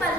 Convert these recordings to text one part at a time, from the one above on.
But.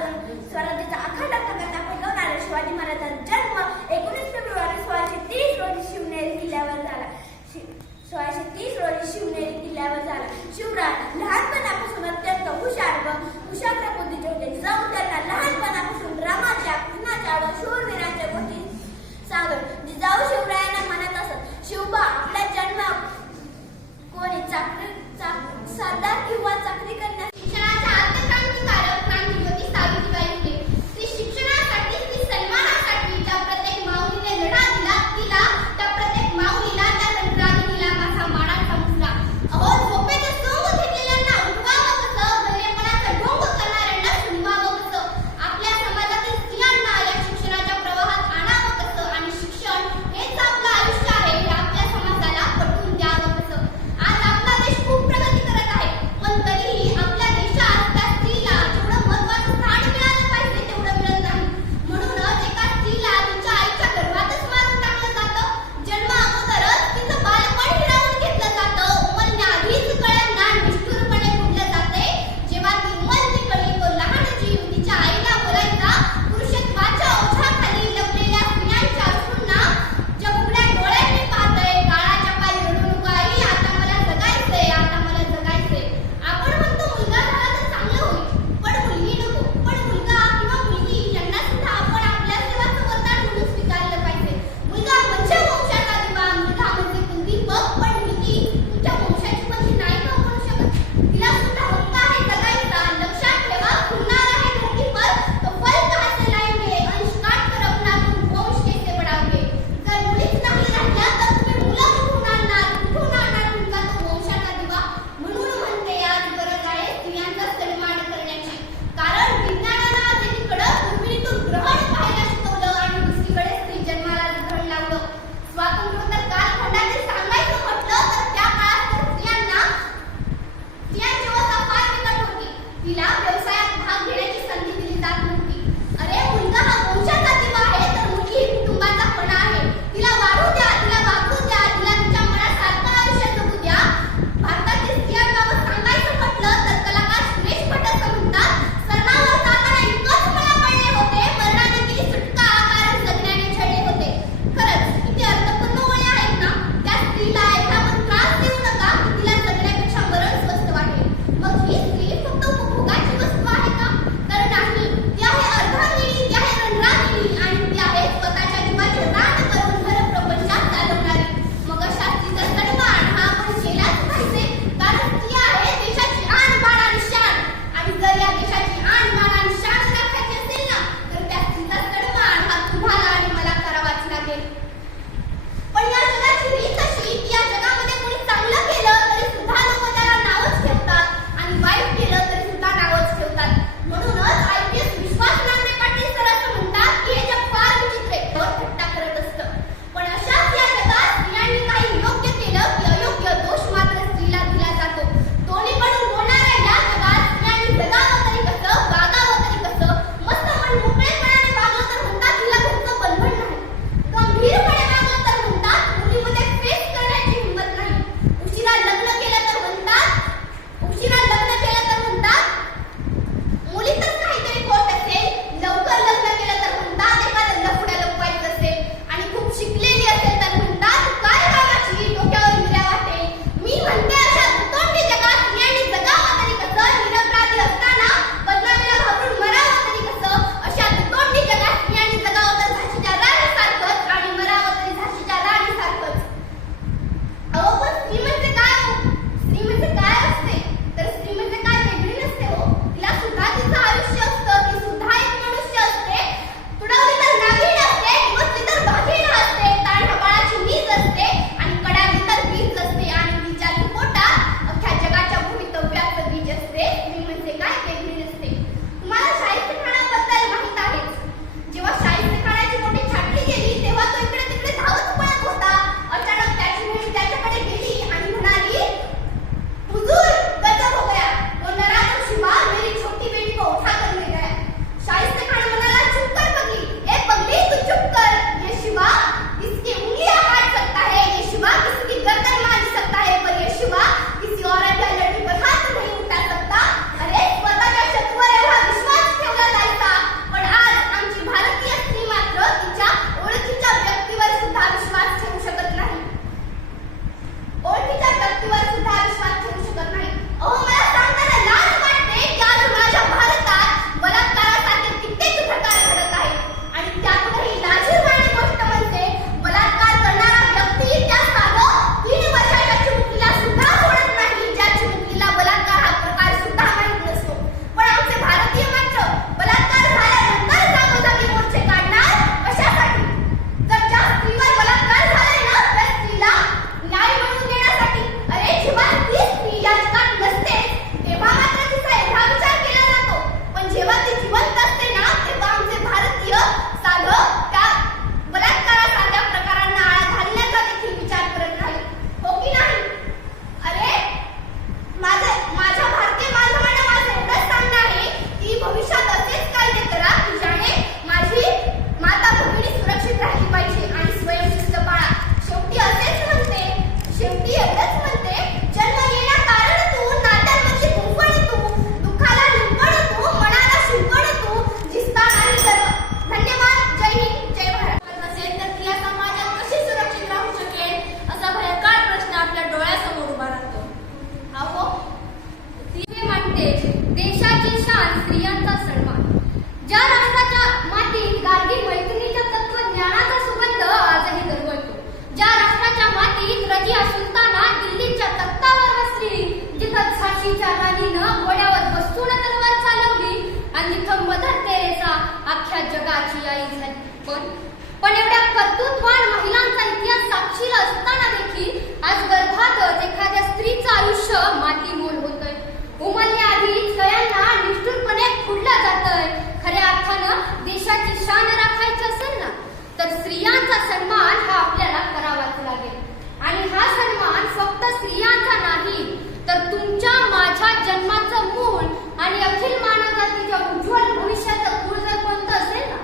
पण एवढ्या कर्तृत्वान महिलांचा इतिहास साक्षीला असताना देखील आज गर्भातच एखाद्या स्त्रीचं आयुष्य मातीमोल होतंय. उमलण्याआधीच कयांना निष्ठुरपणे खुडलं जातंय. खऱ्या अर्थानं देशाची शान राखायची असेल ना तर स्त्रियांचा सन्मान हा आपल्याला करावाच लागेल. आणि हा सन्मान फक्त स्त्रियांचा नाही तर तुमच्या माझ्या जन्माचं मूळ आणि अखिल मानवजातीच्या उज्ज्वल भविष्याचं मूळ जर कोणतं असेल ना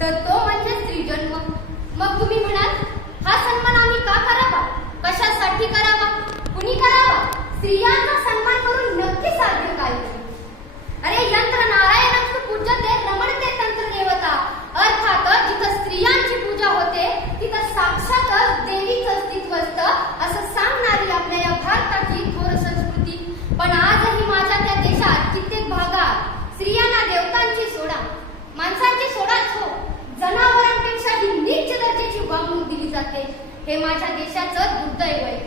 तर तो म्हणजे स्त्री जन्म मग तुम्ही म्हणाल हा सन्मान आम्ही का करावा कशासाठी करावा कुणी करावा स्त्रियांचा सन्मान करून नक्की साध्य काय होईल? अरे यंत्र नारायणाचं पूजते रमणते तंत्र देवता अर्थात जिथं स्त्रियांची पूजा होते तिथं साक्षातच देवीचं अस्तित्व असतं असं सांगणारी आपल्या या भारताची थोर संस्कृती पण आजही माझ्या त्या देशात कित्येक भागात स्त्रियांना देवतांची सोडा माणसांची सोडाच हो जनावरांपेक्षाही नीच दर्जाची वागणूक दिली जाते हे माझ्या देशाचं दुर्दैव आहे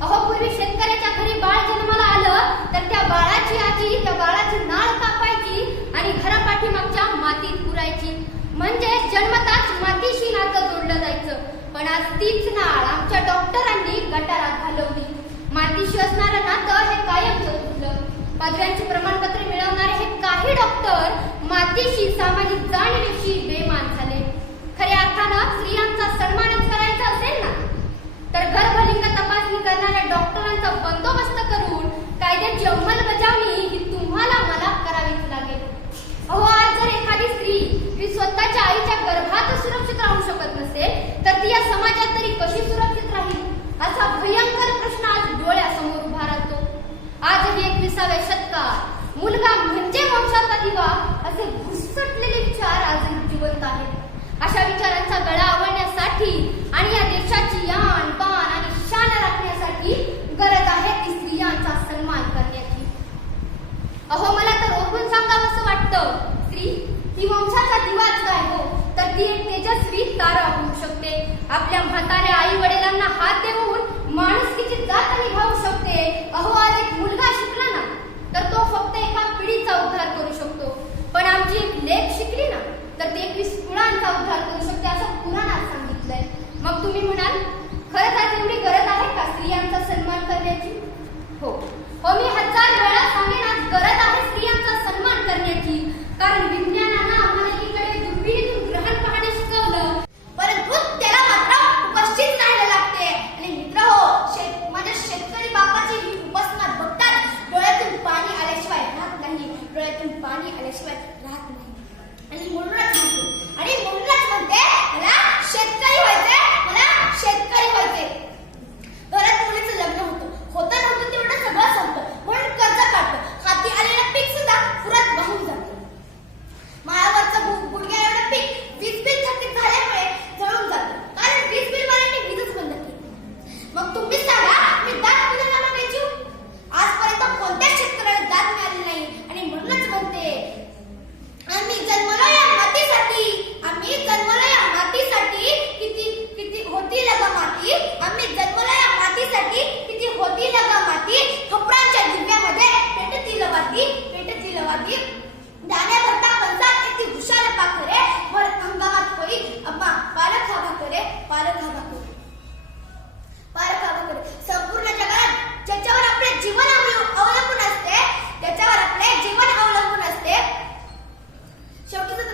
अहो पूर्वी शेतकऱ्याच्या घरी बाळ जन्माला आलं तर त्या बाळाची आजी त्या बाळाची नाळ कापायची आणि घरापाठीमागच्या मातीत पुरायची. म्हणजे जन्मताच मातीशी नातं जोडलं जायचं. पण आज तीच नाळ आमच्या डॉक्टरांनी गटारात घालवली. मातीशी असणारं नातं हे कायम जोडलं पदव्यांची प्रमाणपत्र मिळवणारे हे काही डॉक्टर मातीशी सामाजिक जाणीवेशी बेमान झाले खऱ्या अर्थानं स्त्रियांचा सन्मानच करायचा असेल ना तर गर्भलिंग तपासणी करणाऱ्या डॉक्टरांचा बंदोबस्त करून कायद्याची अंमलबजावणी ही तुम्हाला मला करावीच लागेल. अहो आज जर एखादी स्त्री ही स्वतःच्या आईच्या गर्भात सुरक्षित राहू शकत नसेल तर ती या समाजात तरी कशी सुरक्षित राहील? असा भयंकर प्रश्न आज डोळ्यासमोर उभा राहतो. आजही एकविसाव्या शतकात मुलगा म्हणजे वंशाचा दिवा असे घुसटलेले विचार आज जिवंत आहेत. अशा विचारांचा गळा आवडण्यासाठी आणि या देशाची यान पान आणि शान राखण्यासाठी गरज आहे की स्त्रियांचा सन्मान करण्याची अहो मला तर ओळखून सांगावं असं वाटतं. स्त्री ही वंशाचा दिवाच काय हो तर ती एक तेजस्वी तारा होऊ शकते. आपल्या म्हाताऱ्या आई वडिलांना हात देऊन माणुसकीची जात निभावू शकते. अहो आज एक मुलगा शिकला ना तर तो फक्त एका पिढीचा उद्धार करू शकतो. पण आमची एक लेख शिकली ना तर ते एकवीस कुळांचा उद्धार करू शकते असं पुराणात सांगितलंय. मग तुम्ही म्हणाल खरंच आज एवढी गरज आहे का स्त्रियांचा सन्मान करण्याची? हो. हो मी हजार वेळा सांगेन आज गरज आहे स्त्रियांचा सन्मान करण्याची कारण Şevket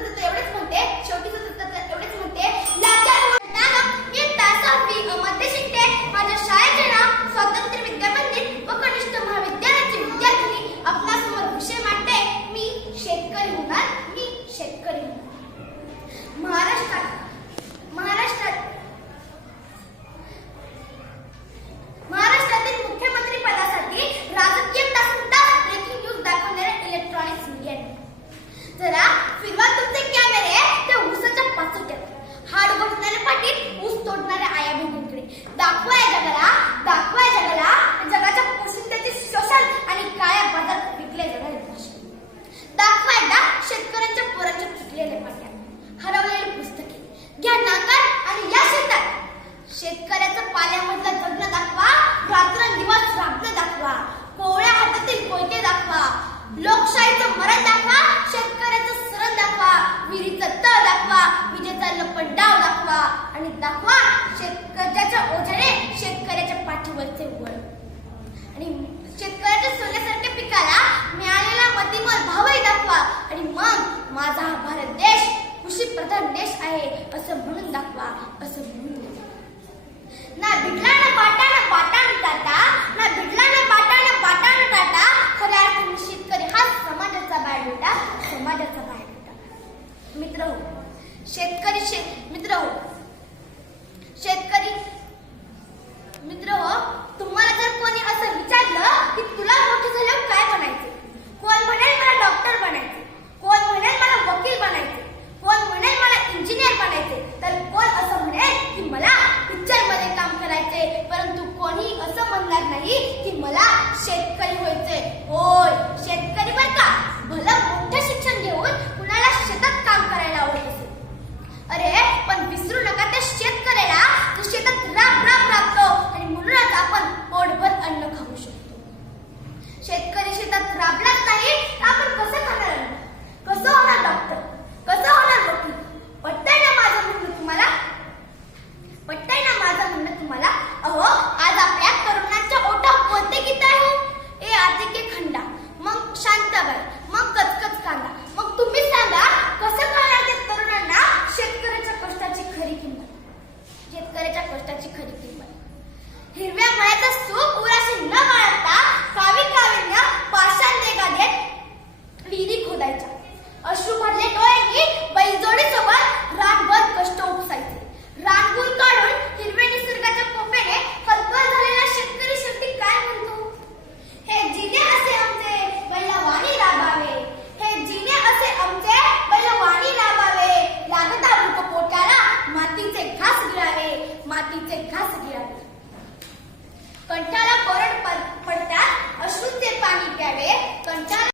शेतकरी शेत मित्र हो. शेतकरी मित्र हो तुम्हाला जर कोणी असं विचारलं की तुला मोठं झाल्यावर काय बनायचे कोण म्हणेल मला डॉक्टर बनायचे? कोण म्हणेल मला वकील बनायचे? कोण म्हणेल मला इंजिनियर बनायचे? तर कोण असं म्हणेल की मला पिक्चरमध्ये काम करायचे परंतु